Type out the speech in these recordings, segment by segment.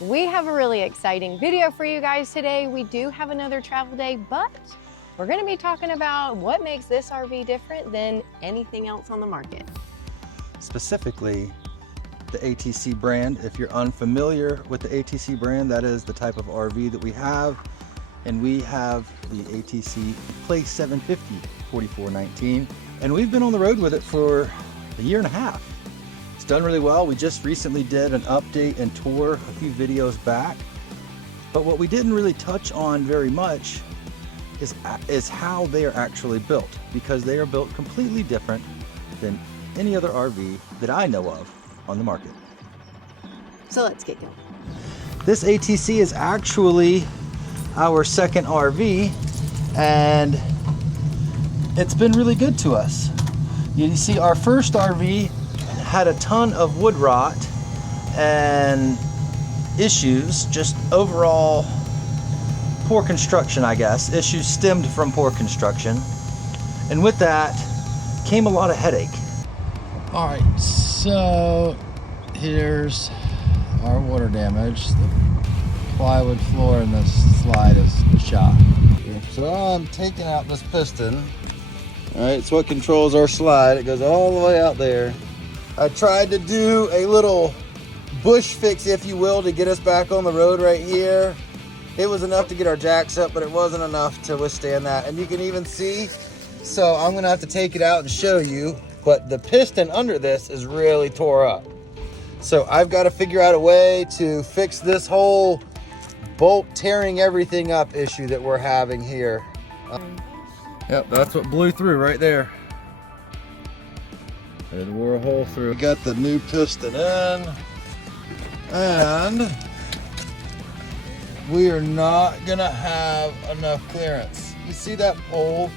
We have a really exciting video for you guys today. We do have another travel day, but we're going to be talking about what makes this RV different than anything else on the market. Specifically, the ATC brand. If you're unfamiliar with the ATC brand, that is the type of RV that we have. And we have the ATC Place 750 4419. And we've been on the road with it for a year and a half. It's done really well. We just recently did an update and tour a few videos back. But what we didn't really touch on very much is how they are actually built, because they are built completely different than any other RV that I know of on the market. So let's get going. This ATC is actually our second RV, and it's been really good to us. You see, our first RV had a ton of wood rot and issues, just overall poor construction, I guess. Issues stemmed from poor construction, and with that came a lot of headache. All right, so here's our water damage. The plywood floor in this slide is shot. So I'm taking out this piston. All right, it's what controls our slide. It goes all the way out there. I tried to do a little bush fix, if you will, to get us back on the road right here. It was enough to get our jacks up, but it wasn't enough to withstand that. And you can even see, so I'm gonna have to take it out and show you, but the piston under this is really tore up. So I've got to figure out a way to fix this whole bolt tearing everything up issue that we're having here. Yep, that's what blew through right there. It wore a hole through. We got the new piston in, and we are not gonna have enough clearance. You see that pole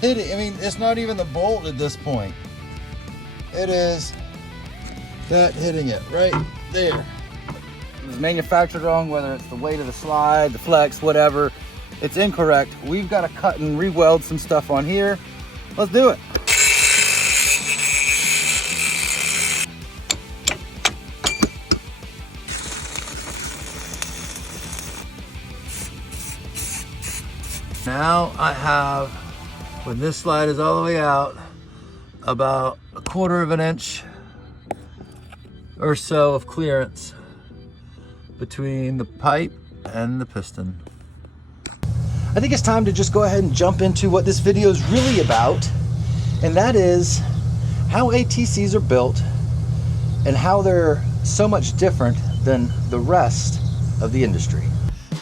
hit it? I mean, it's not even the bolt at this point. It is that hitting it right there. It was manufactured wrong, whether it's the weight of the slide, the flex, whatever. It's incorrect. We've got to cut and re-weld some stuff on here. Let's do it. Now I have, when this slide is all the way out, about 1/4 of an inch or so of clearance between the pipe and the piston. I think it's time to just go ahead and jump into what this video is really about, and that is how ATCs are built and how they're so much different than the rest of the industry.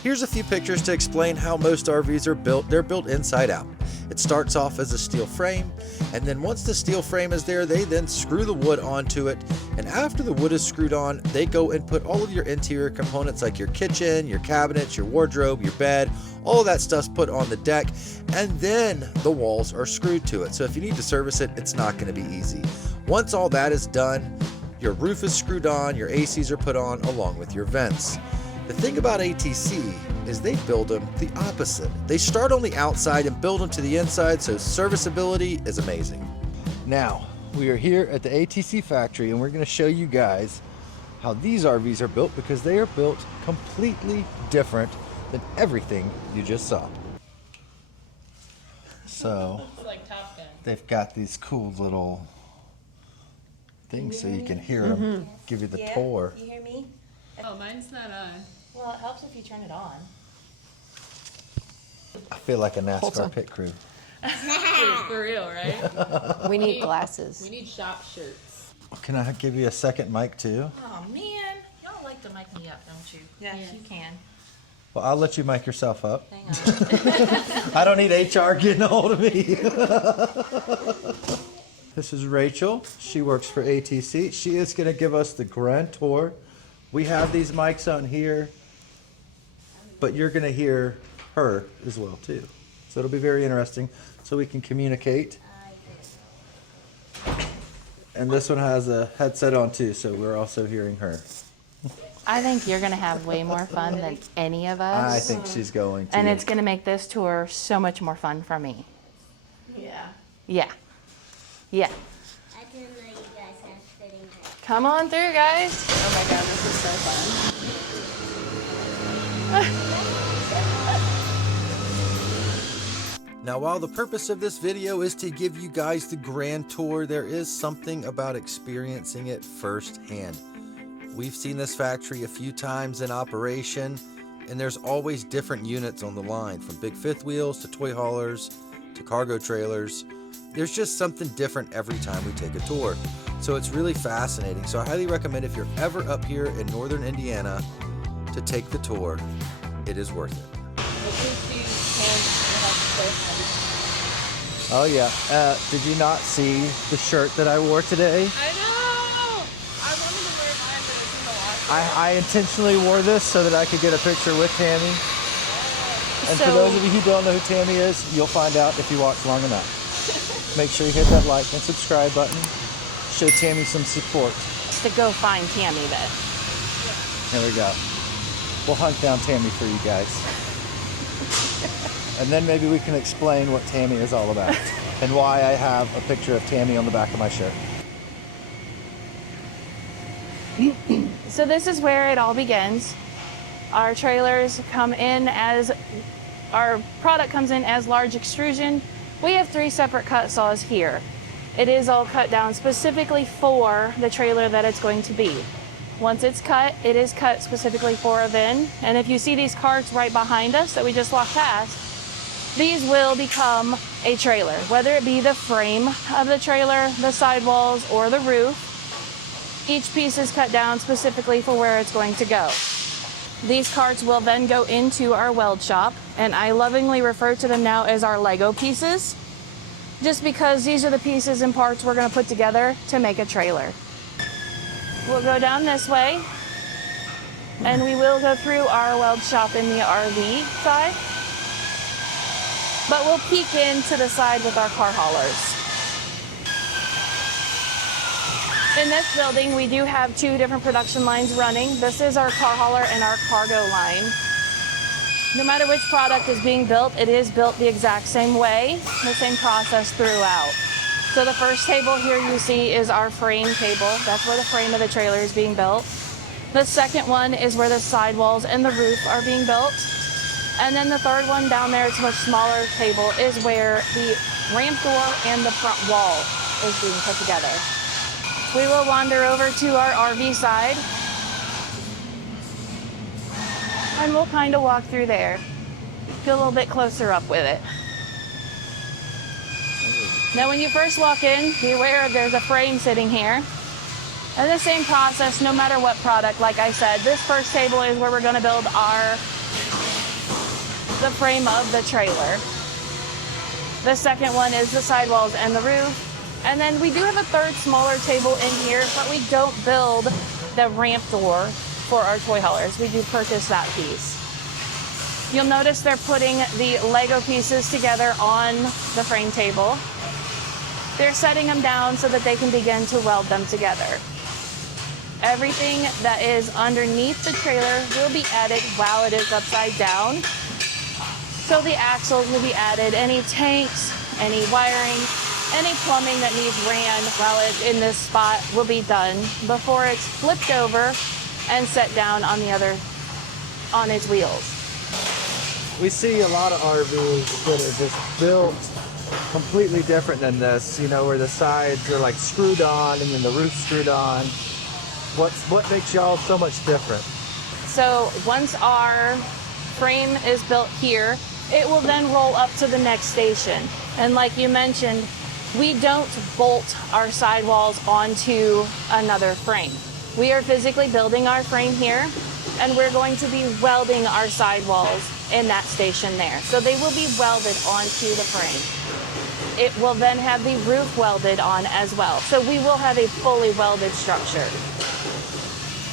Here's a few pictures to explain how most RVs are built. They're built inside out. It starts off as a steel frame, and then once the steel frame is there, they then screw the wood onto it. And after the wood is screwed on, they go and put all of your interior components like your kitchen, your cabinets, your wardrobe, your bed, all of that stuff's put on the deck, and then the walls are screwed to it. So if you need to service it, it's not going to be easy. Once all that is done, your roof is screwed on, your ACs are put on along with your vents. The thing about ATC is they build them the opposite. They start on the outside and build them to the inside, so serviceability is amazing. Now, we are here at the ATC factory, and we're going to show you guys how these RVs are built, because they are built completely different than everything you just saw. So, like Top Gun. They've got these cool little things so you can hear them give you the tour. You hear me? Oh, mine's not on. Well, it helps if you turn it on. I feel like a NASCAR pit crew. For real, right? We need glasses. We need shop shirts. Can I give you a second mic too? Oh man, y'all like to mic me up, don't you? Yes, you can. Well, I'll let you mic yourself up. Hang on. I don't need HR getting a hold of me. This is Rachel. She works for ATC. She is going to give us the grand tour. We have these mics on here, but you're going to hear her as well too. So it'll be very interesting, so we can communicate. And this one has a headset on too, so we're also hearing her. I think you're going to have way more fun than any of us. I think she's going to. And it's going to make this tour so much more fun for me. Yeah. Yeah. Yeah. I didn't know you guys had fitting rooms. Come on through, guys. Oh my god, this is so fun. Now, while the purpose of this video is to give you guys the grand tour, there is something about experiencing it firsthand. We've seen this factory a few times in operation, and there's always different units on the line, from big fifth wheels to toy haulers to cargo trailers. There's just something different every time we take a tour. So it's really fascinating. So I highly recommend, if you're ever up here in northern Indiana, to take the tour. It is worth it. Oh yeah. Did you not see the shirt that I wore today? I know! I wanted to wear mine, but it's in the wash. I intentionally wore this so that I could get a picture with Tammy. And for So- those of you who don't know who Tammy is, you'll find out if you watch long enough. Make sure you hit that like and subscribe button. Show Tammy some support. To go find Tammy then. There we go. We'll hunt down Tammy for you guys. And then maybe we can explain what Tammy is all about and why I have a picture of Tammy on the back of my shirt. So this is where it all begins. Our trailers come in as, our product comes in as large extrusion. We have 3 separate cut saws here. It is all cut down specifically for the trailer that it's going to be. Once it's cut, it is cut specifically for a VIN. And if you see these carts right behind us that we just walked past, these will become a trailer, whether it be the frame of the trailer, the sidewalls, or the roof. Each piece is cut down specifically for where it's going to go. These carts will then go into our weld shop, and I lovingly refer to them now as our Lego pieces, just because these are the pieces and parts we're going to put together to make a trailer. We'll go down this way, and we will go through our weld shop in the RV side, but we'll peek into the side with our car haulers. In this building, we do have 2 different production lines running. This is our car hauler and our cargo line. No matter which product is being built, it is built the exact same way, the same process throughout. So the first table here you see is our frame table. That's where the frame of the trailer is being built. The second one is where the sidewalls and the roof are being built. And then the third one down there, it's a much smaller table, is where the ramp door and the front wall is being put together. We will wander over to our RV side, and we'll kind of walk through there. Get a little bit closer up with it. Now when you first walk in, be aware there's a frame sitting here. And the same process, no matter what product, like I said, this first table is where we're gonna build the frame of the trailer. The second one is the sidewalls and the roof. And then we do have a third smaller table in here, but we don't build the ramp door for our toy haulers. We do purchase that piece. You'll notice they're putting the Lego pieces together on the frame table. They're setting them down so that they can begin to weld them together. Everything that is underneath the trailer will be added while it is upside down. So the axles will be added, any tanks, any wiring, any plumbing that needs ran while it's in this spot will be done before it's flipped over and set down on on its wheels. We see a lot of RVs that are just built completely different than this, you know, where the sides are like screwed on and then the roof's screwed on. What makes y'all so much different? So once our frame is built here, it will then roll up to the next station. And like you mentioned, we don't bolt our sidewalls onto another frame. We are physically building our frame here, and we're going to be welding our sidewalls in that station there. So they will be welded onto the frame. It will then have the roof welded on as well. So we will have a fully welded structure.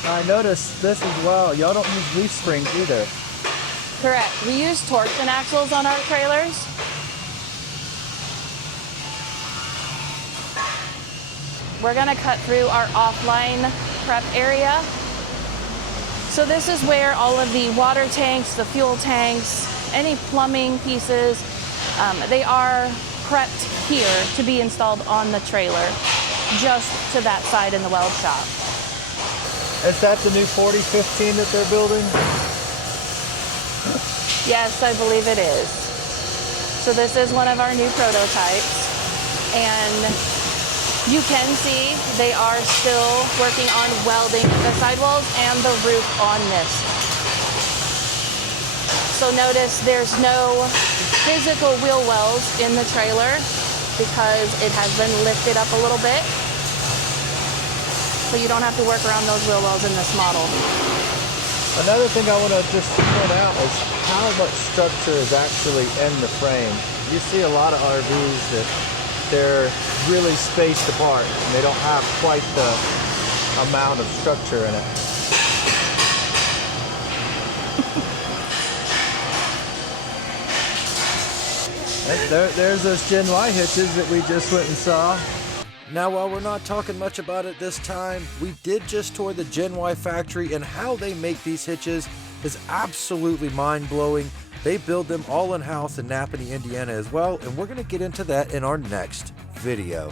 I noticed this as well. Y'all don't use leaf springs either. Correct. We use torsion axles on our trailers. We're gonna cut through our offline prep area. So this is where all of the water tanks, the fuel tanks, any plumbing pieces, they are prepped here to be installed on the trailer, just to that side in the weld shop. Is that the new 4015 that they're building? Yes, I believe it is. So this is one of our new prototypes. And you can see they are still working on welding the sidewalls and the roof on this. So notice there's no physical wheel wells in the trailer because it has been lifted up a little bit. So you don't have to work around those wheel wells in this model. Another thing I want to just point out is how much structure is actually in the frame. You see a lot of RVs that they're really spaced apart and they don't have quite the amount of structure in it. There's those Gen Y hitches that we just went and saw. Now, while we're not talking much about it this time, we did just tour the Gen Y factory, and how they make these hitches is absolutely mind-blowing. They build them all in-house in Napanee, Indiana as well, and we're going to get into that in our next video.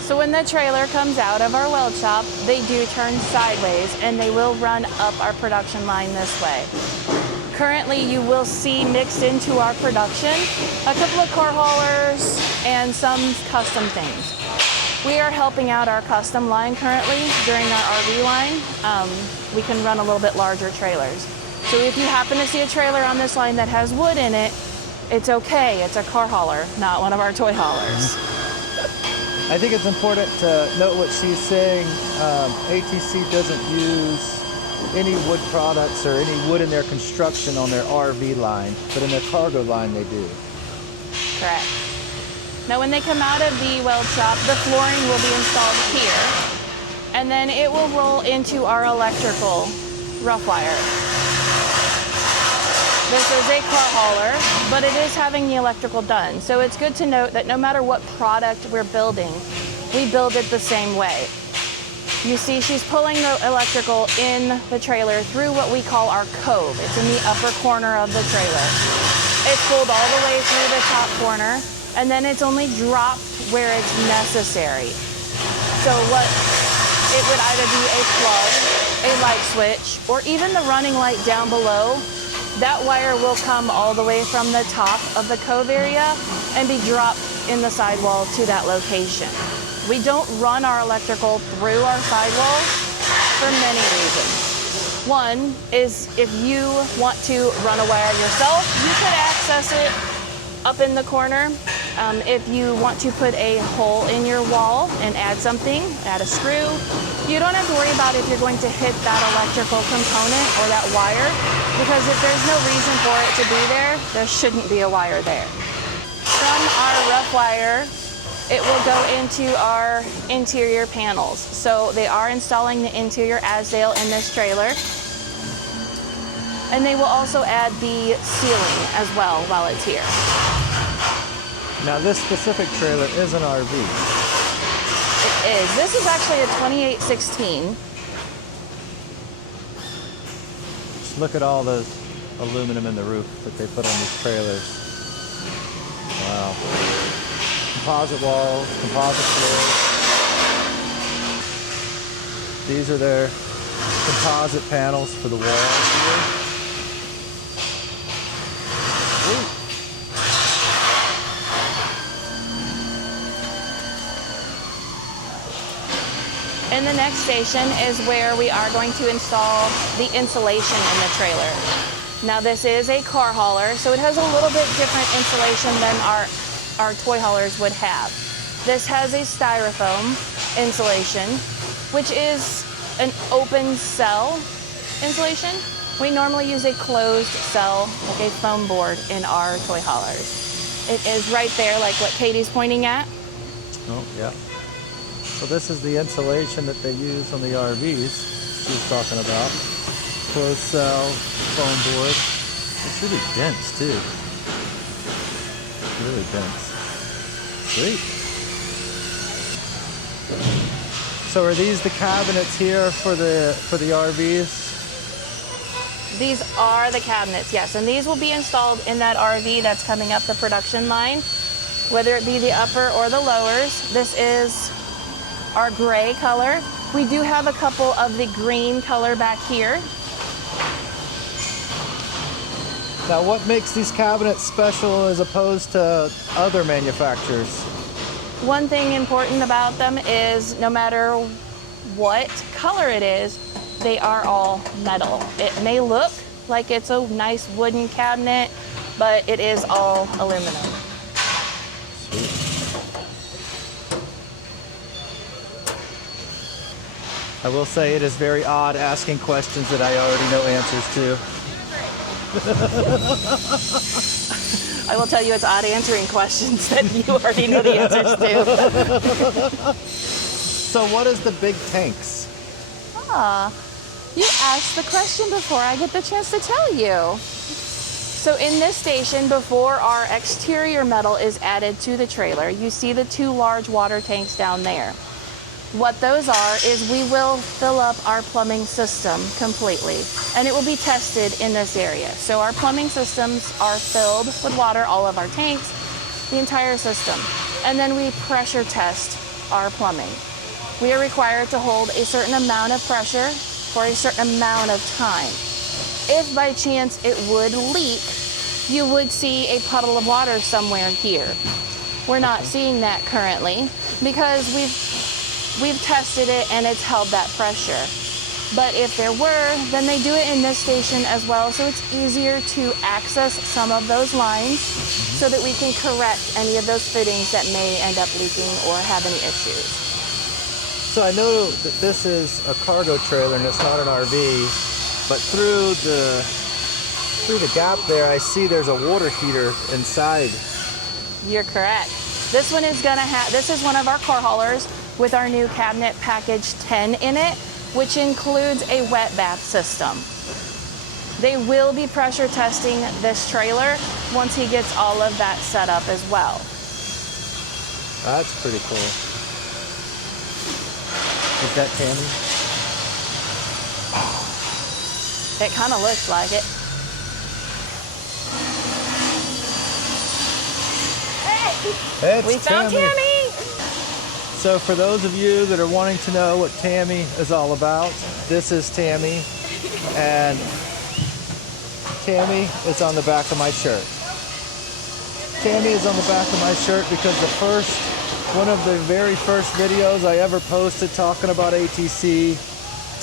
So when the trailer comes out of our weld shop, they do turn sideways and they will run up our production line this way. Currently, you will see mixed into our production a couple of car haulers and some custom things. We are helping out our custom line currently during our RV line. We can run a little bit larger trailers. So if you happen to see a trailer on this line that has wood in it, it's okay. It's a car hauler, not one of our toy haulers. I think it's important to note what she's saying. ATC doesn't use any wood products or any wood in their construction on their RV line, but in their cargo line they do. Correct. Now when they come out of the weld shop, the flooring will be installed here, and then it will roll into our electrical rough wire. This is a car hauler, but it is having the electrical done. So it's good to note that no matter what product we're building, we build it the same way. You see she's pulling the electrical in the trailer through what we call our cove. It's in the upper corner of the trailer. It's pulled all the way through the top corner, and then it's only dropped where it's necessary. So what it would either be a plug, a light switch, or even the running light down below. That wire will come all the way from the top of the cove area and be dropped in the sidewall to that location. We don't run our electrical through our sidewall for many reasons. One is if you want to run a wire yourself, you could access it up in the corner. If you want to put a hole in your wall and add something, add a screw, you don't have to worry about if you're going to hit that electrical component or that wire, because if there's no reason for it to be there, there shouldn't be a wire there. From our rough wire, it will go into our interior panels. So they are installing the interior Asdale in this trailer. And they will also add the ceiling as well while it's here. Now this specific trailer is an RV. It is. This is actually a 2816. Just look at all the aluminum in the roof that they put on these trailers. Wow. Composite walls, composite floors. These are their composite panels for the walls here. Ooh. And the next station is where we are going to install the insulation in the trailer. Now this is a car hauler, so it has a little bit different insulation than our toy haulers would have. This has a styrofoam insulation, which is an open cell insulation. We normally use a closed cell, like a foam board, in our toy haulers. It is right there, like what Katie's pointing at. Oh, yeah. So this is the insulation that they use on the RVs she was talking about. Closed cell, foam board. It's really dense too. Really dense. Sweet. So are these the cabinets here for the RVs? These are the cabinets, yes, and these will be installed in that RV that's coming up the production line, whether it be the upper or the lowers. This is our gray color. We do have a couple of the green color back here. Now, what makes these cabinets special as opposed to other manufacturers? One thing important about them is no matter what color it is, they are all metal. It may look like it's a nice wooden cabinet, but it is all aluminum. I will say it is very odd asking questions that I already know answers to. I will tell you it's odd answering questions that you already know the answers to. So what is the big tanks? You asked the question before I get the chance to tell you. So in this station, before our exterior metal is added to the trailer, you see the 2 large water tanks down there. What those are is we will fill up our plumbing system completely, and it will be tested in this area. So our plumbing systems are filled with water, all of our tanks, the entire system. And then we pressure test our plumbing. We are required to hold a certain amount of pressure for a certain amount of time. If by chance it would leak, you would see a puddle of water somewhere here. We're not seeing that currently because we've tested it and it's held that pressure. But if there were, then they do it in this station as well, so it's easier to access some of those lines so that we can correct any of those fittings that may end up leaking or have any issues. So I know that this is a cargo trailer and it's not an RV, but through the gap there, I see there's a water heater inside. You're correct. This one is this is one of our car haulers with our new cabinet package 10 in it, which includes a wet bath system. They will be pressure testing this trailer once he gets all of that set up as well. That's pretty cool. Is that Tammy? It kind of looks like it. It's We found Tammy! So for those of you that are wanting to know what Tammy is all about, this is Tammy, and Tammy is on the back of my shirt. Tammy is on the back of my shirt because one of the very first videos I ever posted talking about ATC,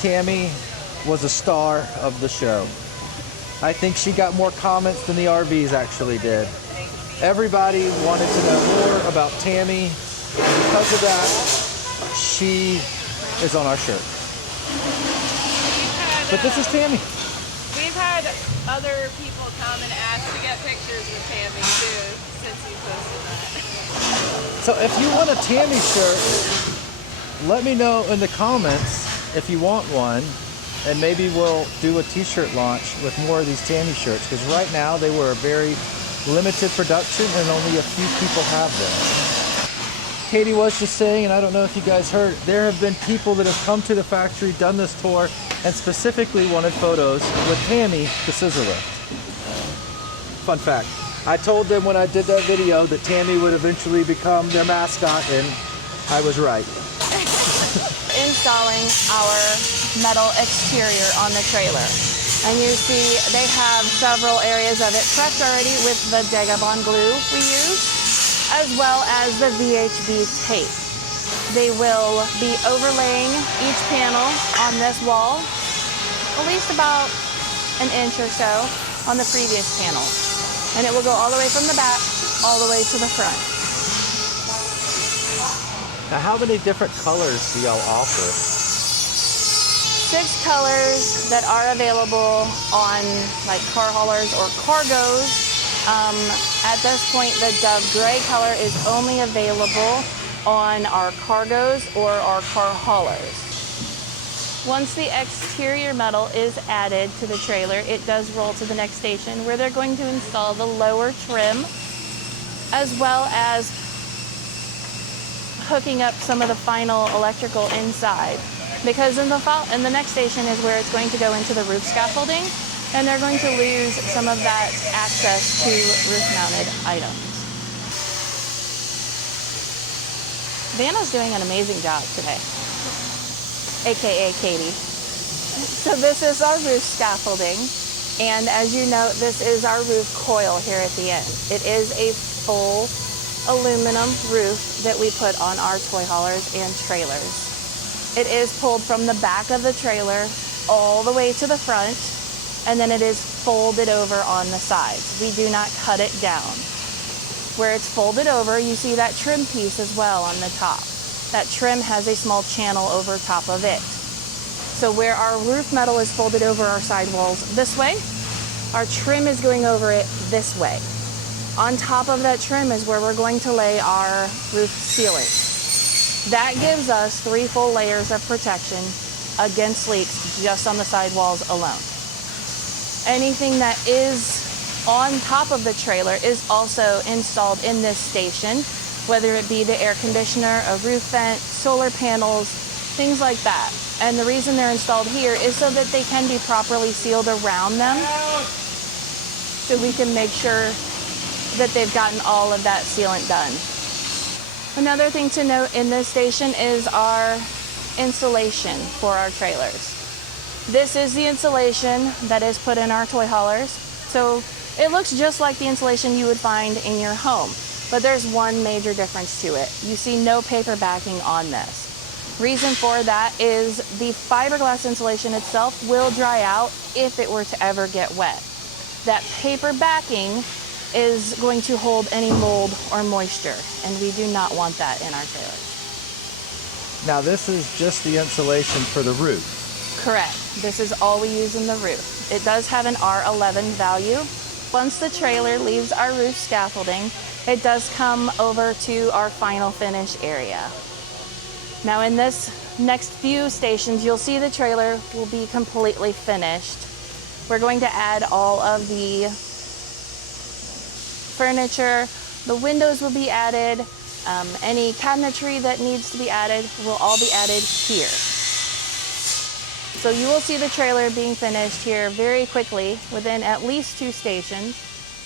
Tammy was a star of the show. I think she got more comments than the RVs actually did. Everybody wanted to know more about Tammy, and because of that, she is on our shirt. But this is Tammy. We've had other people come and ask to get pictures with Tammy too, since you posted that. So if you want a Tammy shirt, let me know in the comments if you want one, and maybe we'll do a t-shirt launch with more of these Tammy shirts, because right now they were a very limited production and only a few people have them. Katie was just saying, and I don't know if you guys heard, there have been people that have come to the factory, done this tour, and specifically wanted photos with Tammy, the scissor lift. Fun fact, I told them when I did that video that Tammy would eventually become their mascot, and I was right. Installing our metal exterior on the trailer. And you see they have several areas of it prepped already with the Degabond glue we use, as well as the VHB tape. They will be overlaying each panel on this wall, at least about an inch or so on the previous panel. And it will go all the way from the back, all the way to the front. Now, how many different colors do y'all offer? 6 colors that are available on like car haulers or cargos. At this point, the Dove Gray color is only available on our cargos or our car haulers. Once the exterior metal is added to the trailer, it does roll to the next station where they're going to install the lower trim, as well as hooking up some of the final electrical inside. Because in the next station is where it's going to go into the roof scaffolding, and they're going to lose some of that access to roof-mounted items. Vanna's doing an amazing job today, AKA Katie. So this is our roof scaffolding. And as you note, this is our roof coil here at the end. It is a full aluminum roof that we put on our toy haulers and trailers. It is pulled from the back of the trailer all the way to the front, and then it is folded over on the sides. We do not cut it down. Where it's folded over, you see that trim piece as well on the top. That trim has a small channel over top of it. So where our roof metal is folded over our sidewalls this way, our trim is going over it this way. On top of that trim is where we're going to lay our roof sealant. That gives us 3 full layers of protection against leaks just on the sidewalls alone. Anything that is on top of the trailer is also installed in this station, whether it be the air conditioner, a roof vent, solar panels, things like that. And the reason they're installed here is so that they can be properly sealed around them, so we can make sure that they've gotten all of that sealant done. Another thing to note in this station is our insulation for our trailers. This is the insulation that is put in our toy haulers. So it looks just like the insulation you would find in your home, but there's one major difference to it. You see no paper backing on this. Reason for that is the fiberglass insulation itself will dry out if it were to ever get wet. That paper backing is going to hold any mold or moisture, and we do not want that in our trailers. Now this is just the insulation for the roof. Correct. This is all we use in the roof. It does have an R11 value. Once the trailer leaves our roof scaffolding, it does come over to our final finish area. Now in this next few stations, you'll see the trailer will be completely finished. We're going to add all of the furniture. The windows will be added. Any cabinetry that needs to be added will all be added here. So you will see the trailer being finished here very quickly within at least 2 stations,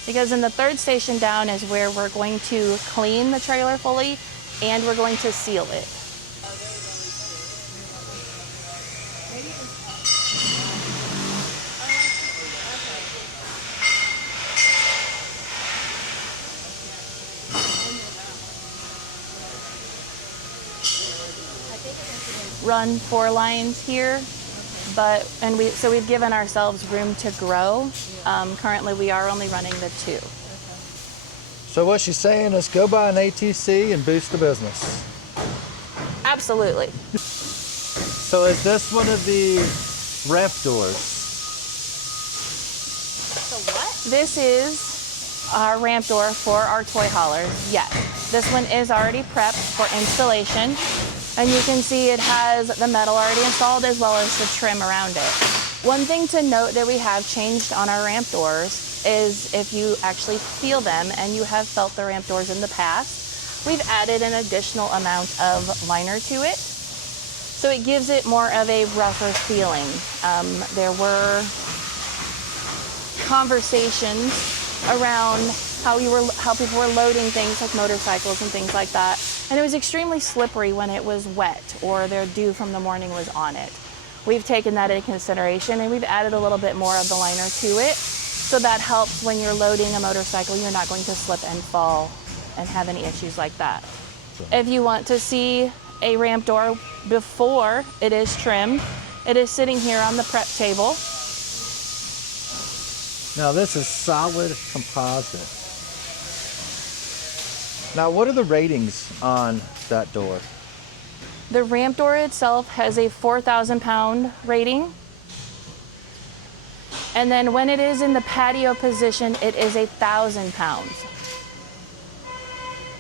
because in the 3rd station down is where we're going to clean the trailer fully and we're going to seal it. Run 4 lines here, so we've given ourselves room to grow. Currently we are only running the 2. So what she's saying is go buy an ATC and boost the business. Absolutely. So is this one of the ramp doors? So what? This is our ramp door for our toy haulers. Yes, this one is already prepped for installation. And you can see it has the metal already installed as well as the trim around it. One thing to note that we have changed on our ramp doors is if you actually feel them and you have felt the ramp doors in the past, we've added an additional amount of liner to it. So it gives it more of a rougher feeling. There were conversations around how people were loading things like motorcycles and things like that. And it was extremely slippery when it was wet or the dew from the morning was on it. We've taken that into consideration and we've added a little bit more of the liner to it. So that helps when you're loading a motorcycle, you're not going to slip and fall and have any issues like that. If you want to see a ramp door before it is trimmed, it is sitting here on the prep table. Now this is solid composite. Now what are the ratings on that door? The ramp door itself has a 4,000 pound rating. And then when it is in the patio position, it is 1,000 pounds.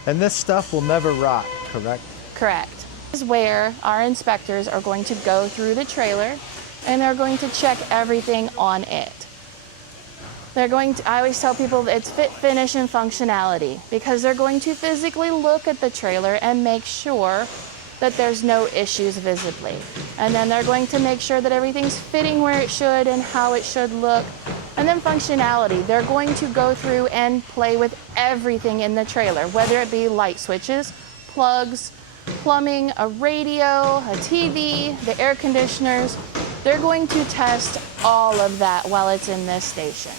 And this stuff will never rot, correct? Correct. This is where our inspectors are going to go through the trailer and they're going to check everything on it. I always tell people that it's fit, finish, and functionality, because they're going to physically look at the trailer and make sure that there's no issues visibly. And then they're going to make sure that everything's fitting where it should and how it should look. And then functionality, they're going to go through and play with everything in the trailer, whether it be light switches, plugs, plumbing, a radio, a TV, the air conditioners. They're going to test all of that while it's in this station.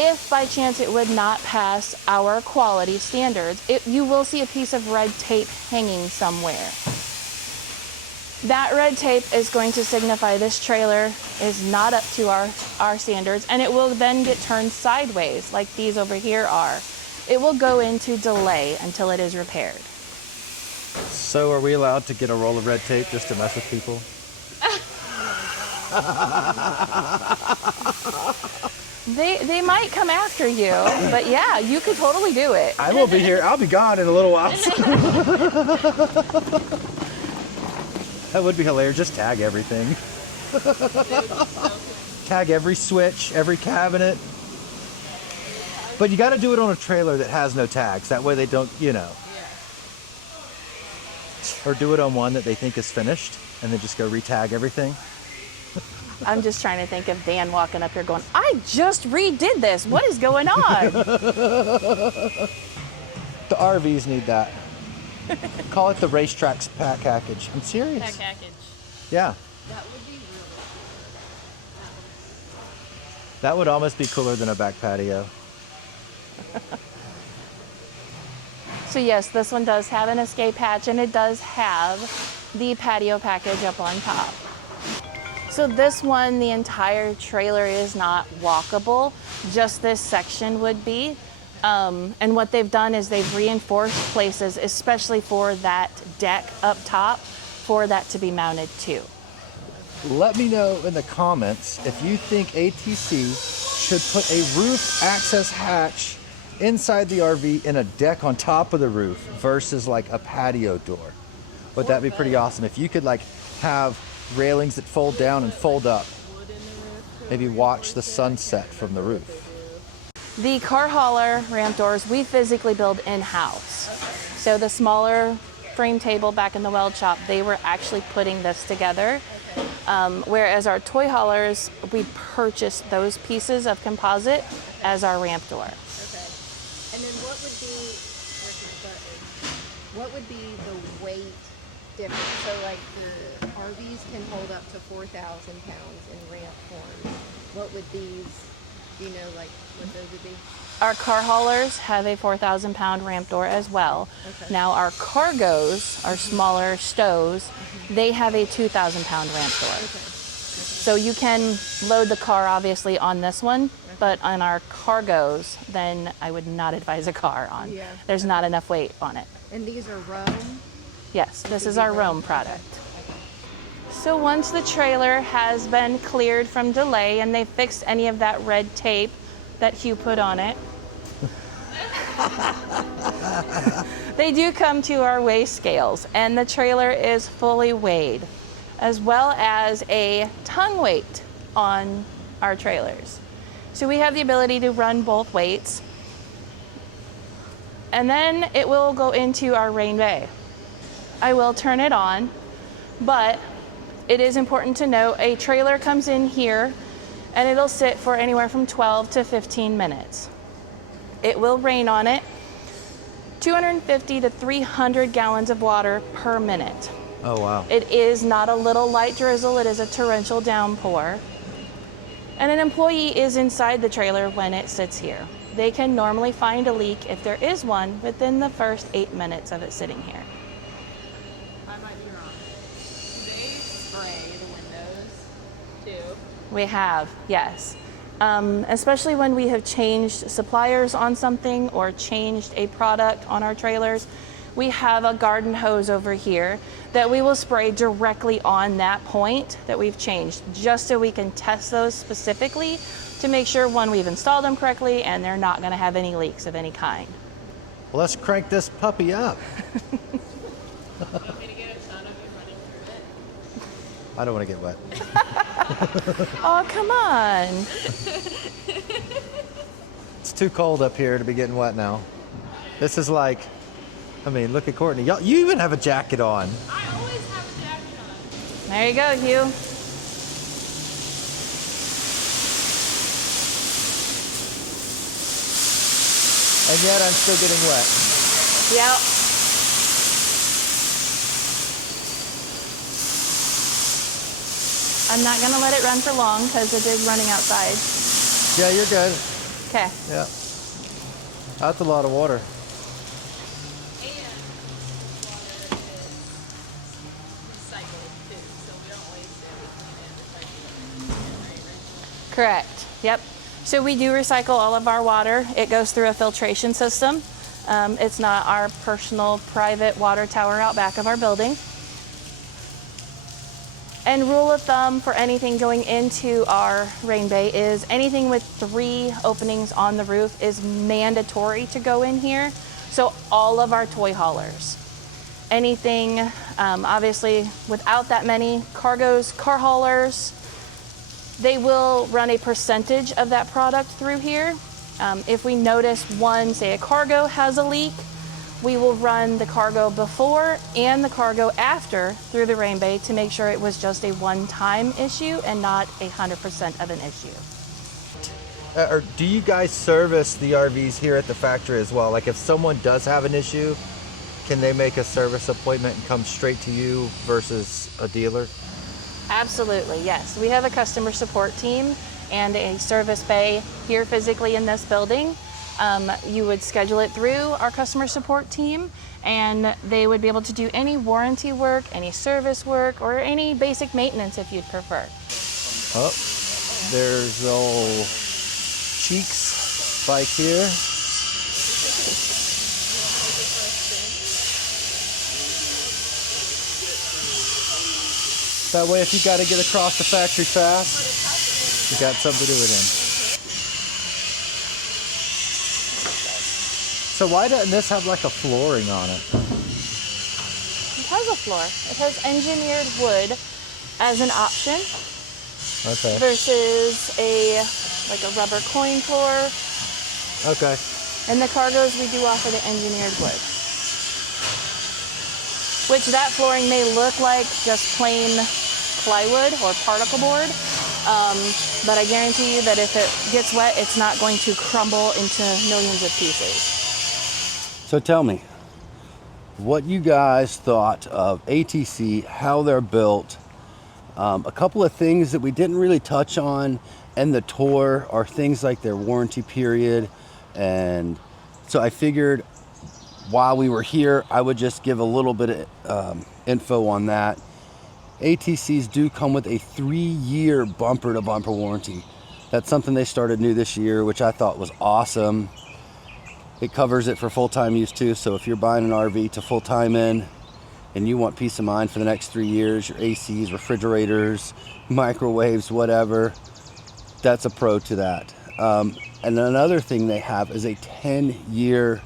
If by chance it would not pass our quality standards, you will see a piece of red tape hanging somewhere. That red tape is going to signify this trailer is not up to our standards, and it will then get turned sideways like these over here are. It will go into delay until it is repaired. So are we allowed to get a roll of red tape just to mess with people? They might come after you, but yeah, you could totally do it. I will be here. I'll be gone in a little while. That would be hilarious. Just tag everything. Tag every switch, every cabinet. But you got to do it on a trailer that has no tags. That way they don't, you know. Or do it on one that they think is finished and then just go retag everything. I'm just trying to think of Dan walking up here going, I just redid this. What is going on? The RVs need that. Call it the racetrack's package. I'm serious. Package. Yeah. That would be really That would almost be cooler than a back patio. So yes, this one does have an escape hatch, and it does have the patio package up on top. So this one, the entire trailer is not walkable, just this section would be. And what they've done is they've reinforced places, especially for that deck up top, for that to be mounted to. Let me know in the comments if you think ATC should put a roof access hatch inside the RV in a deck on top of the roof versus like a patio door. Would that be pretty awesome? If you could like have railings that fold down and fold up. Maybe watch the sunset from the roof. The car hauler ramp doors we physically build in-house. So the smaller frame table back in the weld shop, they were actually putting this together. Whereas our toy haulers, we purchased those pieces of composite as our ramp door. Okay. And then what would be the weight difference? So like the RVs can hold up to 4,000 pounds in ramp form. What would these, do you know like what those would be? Our car haulers have a 4,000 pound ramp door as well. Okay. Now our cargos, our smaller stows, they have a 2,000 pound ramp door. Okay. So you can load the car obviously on this one, but on our cargos, then I would not advise a car on. Yeah. There's not enough weight on it. And these are Rome? Yes, this is our Rome product. So once the trailer has been cleared from delay and they fixed any of that red tape that Hugh put on it, they do come to our weigh scales, and the trailer is fully weighed, as well as a ton weight on our trailers. So we have the ability to run both weights, and then it will go into our rain bay. I will turn it on, but it is important to note a trailer comes in here and it'll sit for anywhere from 12 to 15 minutes. It will rain on it, 250 to 300 gallons of water per minute. Oh, wow. It is not a little light drizzle, it is a torrential downpour. And an employee is inside the trailer when it sits here. They can normally find a leak, if there is one, within the first 8 minutes of it sitting here. I might be wrong. They spray the windows too. We have, yes. Especially when we have changed suppliers on something or changed a product on our trailers, we have a garden hose over here that we will spray directly on that point that we've changed, just so we can test those specifically to make sure, one, we've installed them correctly and they're not going to have any leaks of any kind. Well, let's crank this puppy up. Want me to get a ton of you running through it? I don't want to get wet. Oh, come on. It's too cold up here to be getting wet now. This is like, I mean, look at Courtney. You even have a jacket on. I always have a jacket on. There you go, Hugh. And yet I'm still getting wet. Yep. I'm not gonna let it run for long because it is running outside. Yeah, you're good. Okay. Yeah. That's a lot of water. And water is recycled too, so we don't waste it. We can recycle it. Right? Correct. Yep. So we do recycle all of our water. It goes through a filtration system. It's not our personal private water tower out back of our building. And rule of thumb for anything going into our rain bay is anything with 3 openings on the roof is mandatory to go in here. So all of our toy haulers. Anything, obviously, without that many cargoes, car haulers, they will run a percentage of that product through here. If we notice one, say a cargo has a leak, we will run the cargo before and the cargo after through the rain bay to make sure it was just a one-time issue and not 100% of an issue. Or do you guys service the RVs here at the factory as well? Like if someone does have an issue, can they make a service appointment and come straight to you versus a dealer? Absolutely, yes. We have a customer support team and a service bay here physically in this building. You would schedule it through our customer support team and they would be able to do any warranty work, any service work, or any basic maintenance if you'd prefer. Oh, there's old Cheeks bike here. That way if you got to get across the factory fast, you got something to do it in. So why doesn't this have like a flooring on it? It has a floor. It has engineered wood as an option Okay. versus a rubber coin floor. Okay. In the cargoes, we do offer the engineered wood, which that flooring may look like just plain plywood or particle board, but I guarantee you that if it gets wet, it's not going to crumble into millions of pieces. So tell me, what you guys thought of ATC, how they're built. A couple of things that we didn't really touch on in the tour are things like their warranty period. And so I figured while we were here, I would just give a little bit of info on that. ATCs do come with a 3-year bumper to bumper warranty. That's something they started new this year, which I thought was awesome. It covers it for full-time use too, so if you're buying an RV to full-time in and you want peace of mind for the next 3 years, your ACs, refrigerators, microwaves, whatever, that's a pro to that. And another thing they have is a 10-year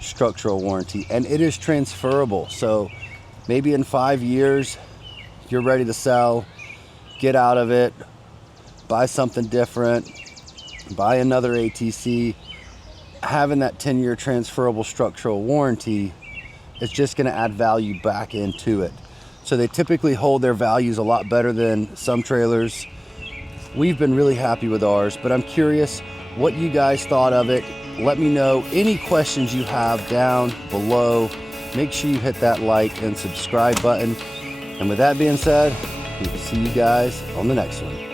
structural warranty, and it is transferable. So maybe in 5 years, you're ready to sell, get out of it, buy something different, buy another ATC. Having that 10-year transferable structural warranty is just going to add value back into it. So they typically hold their values a lot better than some trailers. We've been really happy with ours, but I'm curious what you guys thought of it. Let me know any questions you have down below. Make sure you hit that like and subscribe button. And with that being said, we will see you guys on the next one.